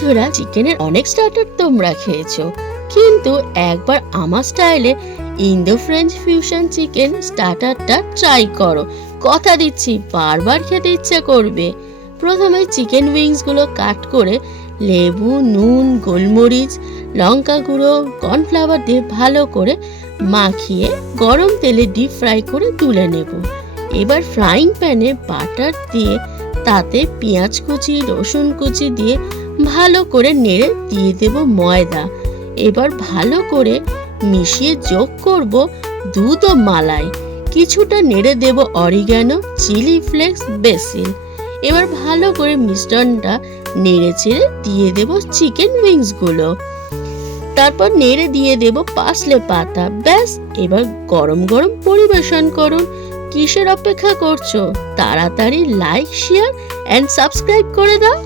বন্ধুরা, চিকেনের অনেক স্টার্টার তোমরা খেয়েছো, কিন্তু একবার আমার স্টাইলে ইন্দো ফ্রেঞ্চ ফিউশন চিকেন স্টার্টারটা ট্রাই করো। কথা দিচ্ছি বারবার খেতে ইচ্ছা করবে। প্রথমে চিকেন উইংসগুলো কাট করে লেবু, নুন, গোলমরিচ, লঙ্কা গুঁড়ো, কর্নফ্লাওয়ার দিয়ে ভালো করে মাখিয়ে গরম তেলে ডিপ ফ্রাই করে তুলে নেব। এবার ফ্রাইং প্যানে বাটার দিয়ে তাতে পেঁয়াজ কুচি, রসুন কুচি দিয়ে ভালো করে নেড়ে দিয়ে দেব ময়দা। এবার ভালো করে মিশিয়ে যোগ করব দুধ ও মালাই। কিছুটা নেড়ে দেব অরিগ্যানো, চিলি ফ্লেক্স, বেসিল। এবার ভালো করে মিশ্রণটা নেড়ে চেড়ে দিয়ে দেব চিকেন উইংসগুলো। তারপর নেড়ে দিয়ে দেব পার্সলে পাতা। ব্যাস, এবার গরম গরম পরিবেশন করুন। কিসের অপেক্ষা করছো? তাড়াতাড়ি লাইক, শেয়ার এন্ড সাবস্ক্রাইব করে দাও।